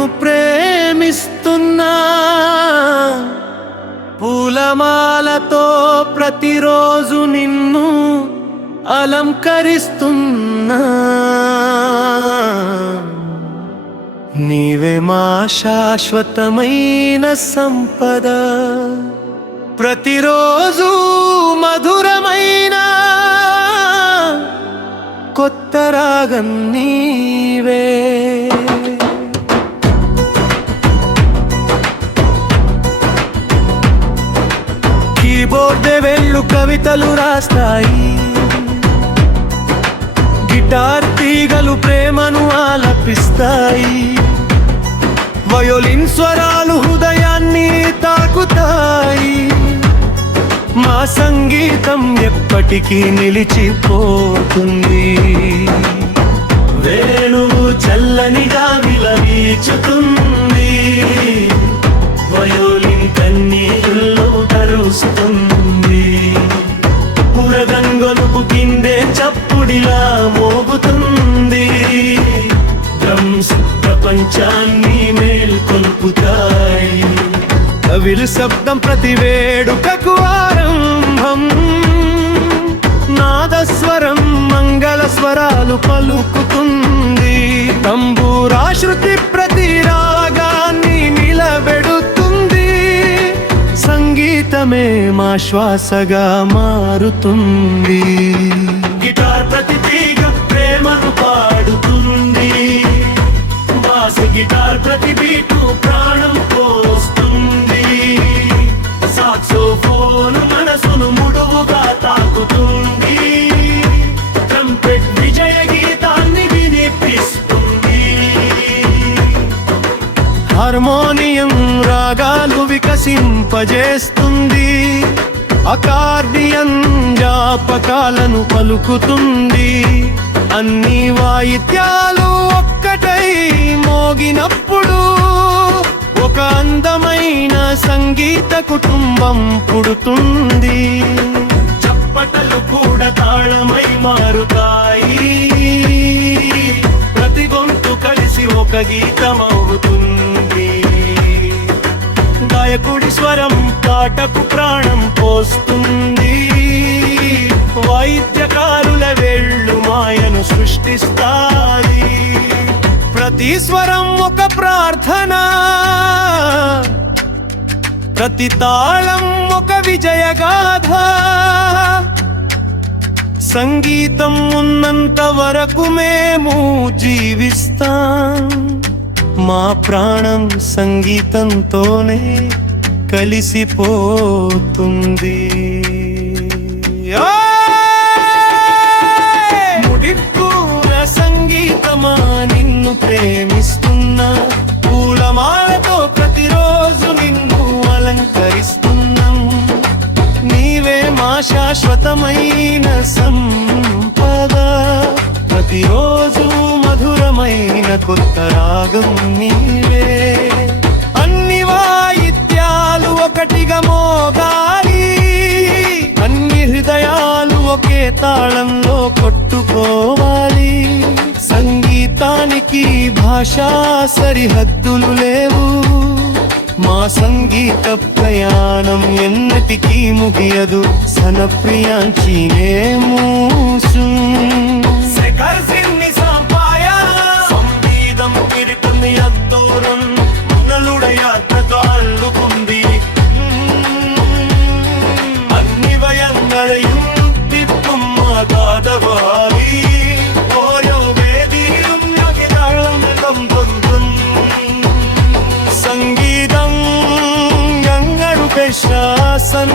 నిన్ను ప్రేమిస్తున్నా, పూలమాలతో ప్రతిరోజు నిన్ను అలంకరిస్తున్నా. నీవే మా శాశ్వతమైన సంపద, ప్రతిరోజు మధురమైన కొత్త రాగం నీవే. కీబోర్డ్ వెళ్ళు కవితలు రాస్తాయి, గిటార్ తీగలు ప్రేమను ఆలపిస్తాయి, వయోలిన్ స్వరాలు హృదయాన్ని తాకుతాయి. మా సంగీతం ఎప్పటికీ నిలిచిపోతుంది. వేణువు చల్లనిగా విలవీచుతుంది, వయోలిన్ కన్నీళ్ళలో కరుస్తుంది. పురగంగొలుపు కిందే చప్పుడిలా మోగుతుంది. డ్రమ్స్ ప్రపంచాన్ని మేల్కొల్పుతాయి. కవిలు శబ్దం ప్రతి వేడుకకు ఆరంభం, నాదస్వరం మంగళ స్వరాలు పలుకుతుంది. తంబూరాశృతి ప్రతి రాగాన్ని నిలబెడుతుంది. సంగీతమే మా శ్వాసగా మారుతుంది. గిటార్ ప్రతి తీగ ప్రేమను పాడుతుంది. బాస్ గిటార్ ప్రతి బీటు ప్రాణం పోస్తుంది. సాక్సోఫోన్ మనసును ముడువుగా తాకుతుంది. ట్రంపెట్ విజయ గీతాన్ని వినిపిస్తుంది. హార్మోనియం రాగాలు వికసింపజేస్తుంది. అకార్డియన్ జ్ఞాపకాలను పలుకుతుంది. అన్ని వాయిద్యాలు ఒక్కటై మోగినప్పుడు ఒక అందమైన సంగీత కుటుంబం పుడుతుంది. చప్పటలు కూడా తాళమై మారుతాయి. ప్రతి గొంతు కలిసి ఒక గీతమవుతుంది. గాయకుడి స్వరం పాటకు ప్రాణం పోస్తుంది. వైద్యకారుల వేళ్ళు మాయను సృష్టిస్తాయి. ప్రతి స్వరం ఒక ప్రార్థన, ప్రతి తాళం ఒక విజయగాథ. సంగీతం ఉన్నంత వరకు మేము జీవిస్తాం. మా ప్రాణం సంగీతంతోనే కలిసిపోతుంది. ముడిపూల సంగీతమా నిన్ను ప్రేమిస్తున్నా, పూలమాలతో ప్రతిరోజు నిన్ను అలంకరిస్తున్నాం. నీవే మా శాశ్వతమైన సంపద, ప్రతిరోజు మధురమైన కొత్త రాగం నీవే. అన్ని వాయిద్యాలు ఒకటిగా మోగాలి, అన్ని హృదయాలు ఒకే తాళంలో కొట్టుకోవాలి. సంగీతానికి భాషా సరిహద్దులు లేవు. మా సంగీత ప్రయాణం ఎన్నటికీ ముగియదు. సన ప్రియాంచి మూసు సంగీతం తిరుపతి అద్దూరం నలుడయాత్రతో అల్లుకుంది. అన్ని భయంగళയും തിപ്പും കാതവായി ഓരോ വേദിയിലും ഞകിതാളം തൊന്നും. സംഗീതം ഞങ്ങളുടെ ശ്വാസം,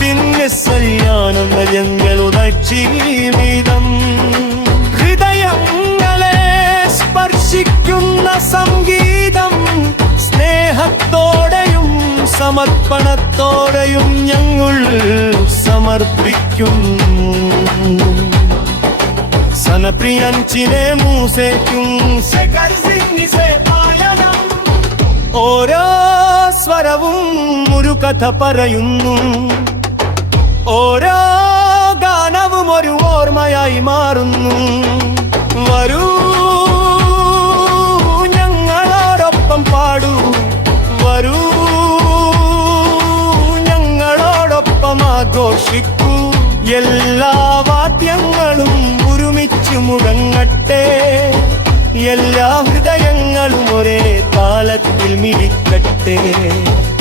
പിന്നെ സരിയാനന്ദ ഞങ്ങളുടെ ജീവിതം. ഹൃദയങ്ങളെ സ്പർശിക്കുന്ന സംഗീതം, സ്നേഹത്തോടെയും സമർപ്പണത്തോടെയും ഞങ്ങൾ സമർപ്പിക്കുന്നു. സനപ്രിയഞ്ചിനെ മൂസേക്കും ഓരോ സ്വരവും ഒരു കഥ പറയുന്നു. ഓരോ ഗാനവും ഒരു ഓർമ്മയായി മാറുന്നു. വരൂ ഞങ്ങളോട് ആഘോഷിക്കൂ, എല്ലാ വാദ്യങ്ങളും ഒരുമിച്ച് മുഴങ്ങട്ടെ, എല്ലാ ഹൃദയങ്ങളും ഒരേ താളത്തിൽ മിടിക്കട്ടെ.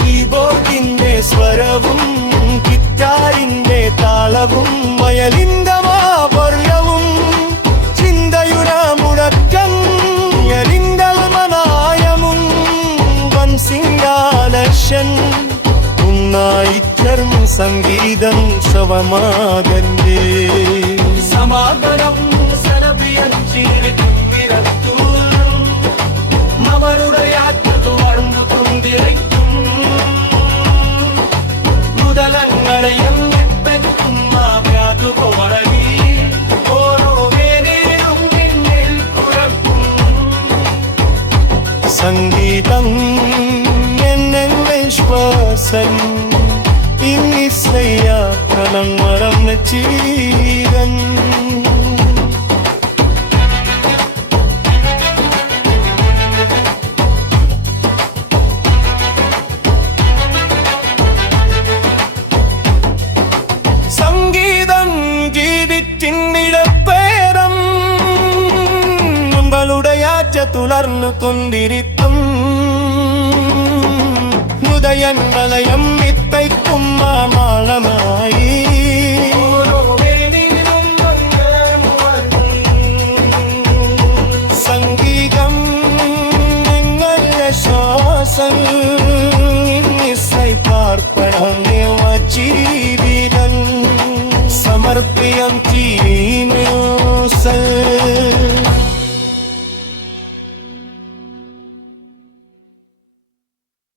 കീബോർഡിന്റെ സ്വരവും ഗിറ്റാറിന്റെ താളവും വയലിന്റെ മാപർണവും ചിന്തയുടെ മുഴക്കം എലിങ്കൽമനായമും വൻസിംഗാലക്ഷൻ ഒന്നായി ചേർന്ന് സംഗീതം ശവമാകണ്ടേ. സമാഗമം സരബിയൻ ചീരിത്തുമ്പിരത്തൂരും അവരുടെ യാത്ര തുറന്നു തുന്തിരയ്ക്കും മുതലങ്ങളെയും എപ്പെത്തും മാവ്യാതുപോളി ഓരോ വേദിയിലും നിന്നിൽ കുറക്കും. സംഗീതം എന്നെ വിശ്വാസം ഇന്നിസയാക്കണം മറന്ന ചീരൻ. സംഗീതം ജീവിച്ചിടപ്പേരം നമ്മളുടെ യാത്ര തുളർന്നു കൊണ്ടിരിക്കും. ഹൃദയങ്ങളയം ഇത്തയ്ക്കും മാളമായി സംഗീതം നിങ്ങളുടെ ശ്വാസം ഇന്നിസൈ പാർപ്പണമേ വചീവിതൻ സമർപ്പിയം തീനോസൽ